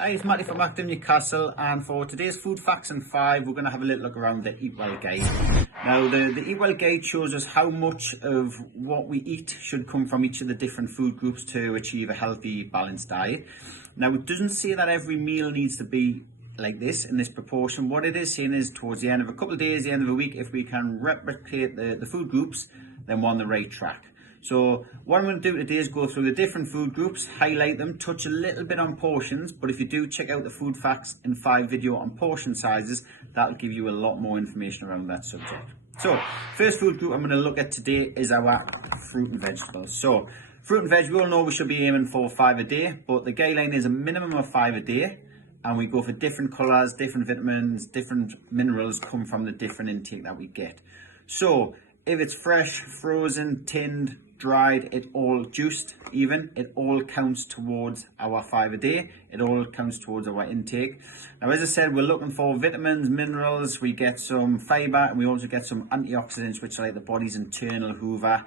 Hi, it's Matty from Acton, Newcastle, and for today's Food Facts in 5, we're going to have a little look around the Eatwell Guide. Now, the Eatwell Guide shows us how much of what we eat should come from each of the different food groups to achieve a healthy, balanced diet. Now, it doesn't say that every meal needs to be like this, in this proportion. What it is saying is towards the end of a couple of days, the end of a week, if we can replicate the food groups, then we're on the right track. So what I'm going to do today is go through the different food groups, highlight them, touch a little bit on portions, but if you do check out the Food Facts in 5 video on portion sizes, that'll give you a lot more information around that subject. So first food group I'm going to look at today is our fruit and vegetables. So fruit and veg, we all know we should be aiming for 5 a day, but the guideline is a minimum of 5 a day, and we go for different colours, different vitamins, different minerals come from the different intake that we get. So if it's fresh, frozen, tinned, dried, it all juiced even, it all counts towards our 5 a day. It all counts towards our intake. Now, as I said, we're looking for vitamins, minerals, we get some fibre, and we also get some antioxidants, which are like the body's internal hoover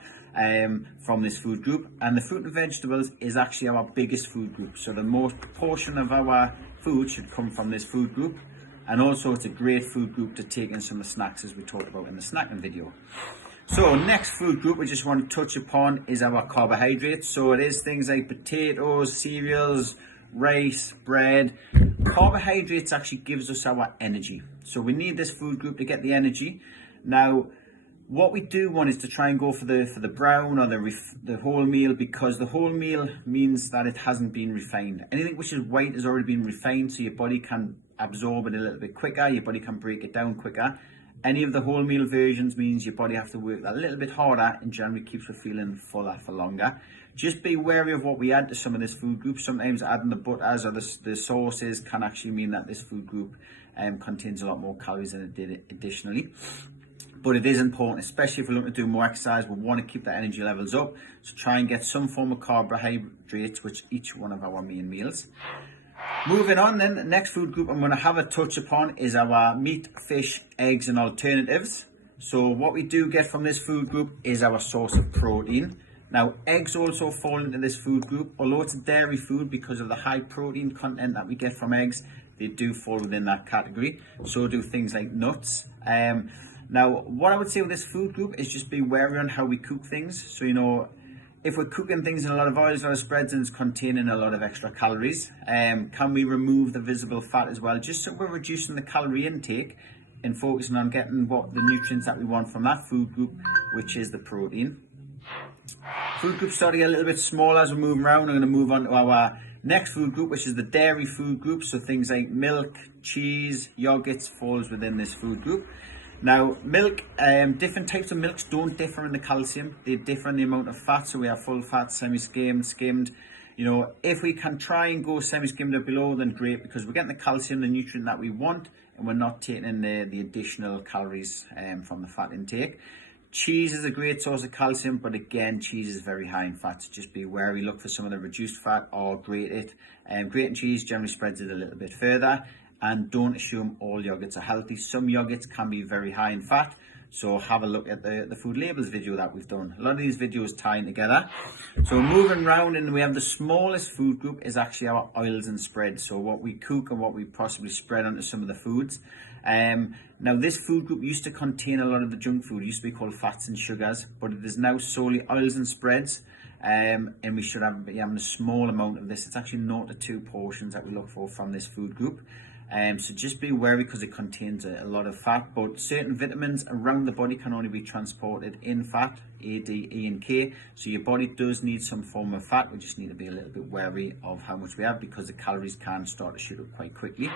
from this food group. And the fruit and vegetables is actually our biggest food group. So the most portion of our food should come from this food group. And also it's a great food group to take in some of the snacks, as we talked about in the snacking video. So next food group we just want to touch upon is our carbohydrates. So it is things like potatoes, cereals, rice, bread. Carbohydrates actually gives us our energy. So we need this food group to get the energy. Now, what we do want is to try and go for the brown or the whole meal, because the whole meal means that it hasn't been refined. Anything which is white has already been refined, so your body can absorb it a little bit quicker, your body can break it down quicker. Any of the whole meal versions means your body has to work a little bit harder and generally keeps you feeling fuller for longer. Just be wary of what we add to some of this food group. Sometimes adding the butters or the sauces can actually mean that this food group contains a lot more calories than it did additionally. But it is important, especially if we're looking to do more exercise, we want to keep the energy levels up. So try and get some form of carbohydrates with each one of our main meals. Moving on then, the next food group I'm going to have a touch upon is our meat, fish, eggs and alternatives. So what we do get from this food group is our source of protein. Now, eggs also fall into this food group. Although it's a dairy food, because of the high protein content that we get from eggs, they do fall within that category. So do things like nuts. Now, what I would say with this food group is just be wary on how we cook things. So, if we're cooking things in a lot of oils, a lot of spreads, and it's containing a lot of extra calories, can we remove the visible fat as well, just so we're reducing the calorie intake and focusing on getting the nutrients that we want from that food group, which is the protein. Food group starting a little bit smaller as we're moving around. I'm going to move on to our next food group, which is the dairy food group. So things like milk, cheese, yogurts falls within this food group. Now, milk, different types of milks don't differ in the calcium. They differ in the amount of fat. So we have full fat, semi-skimmed, skimmed. If we can try and go semi-skimmed or below, then great, because we're getting the calcium, the nutrient that we want, and we're not taking in the additional calories from the fat intake. Cheese is a great source of calcium, but again, cheese is very high in fat. So just be wary, look for some of the reduced fat or grate it. Grating cheese generally spreads it a little bit further. And don't assume all yogurts are healthy. Some yogurts can be very high in fat. So have a look at the food labels video that we've done. A lot of these videos tie in together. So moving around, and we have the smallest food group is actually our oils and spreads. So what we cook and what we possibly spread onto some of the foods. Now this food group used to contain a lot of the junk food. It used to be called fats and sugars, but it is now solely oils and spreads. And we should be having a small amount of this. It's actually 0 to 2 portions that we look for from this food group. So just be wary, because it contains a lot of fat, but certain vitamins around the body can only be transported in fat, A, D, E and K. So your body does need some form of fat. We just need to be a little bit wary of how much we have, because the calories can start to shoot up quite quickly.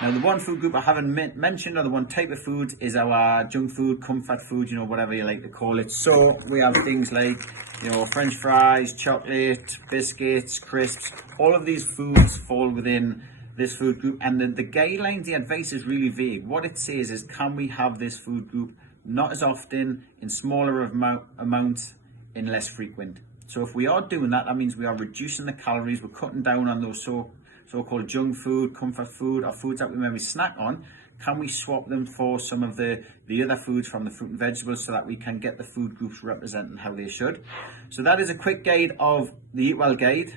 Now, the one food group I haven't mentioned, or the one type of food, is our junk food, comfort food, whatever you like to call it. So we have things like, French fries, chocolate, biscuits, crisps. All of these foods fall within this food group, and the guidelines, the advice is really vague. What it says is, can we have this food group not as often, in smaller amounts, and less frequent. So if we are doing that, that means we are reducing the calories, we're cutting down on those so-called junk food, comfort food, or foods that we maybe snack on, can we swap them for some of the other foods from the fruit and vegetables so that we can get the food groups representing how they should? So that is a quick guide of the Eatwell guide.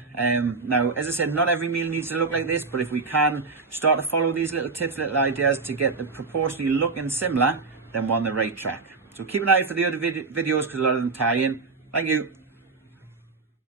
Now, as I said, not every meal needs to look like this, but if we can start to follow these little tips, little ideas to get the proportionally looking similar, then we're on the right track. So keep an eye out for the other videos because a lot of them tie in. Thank you.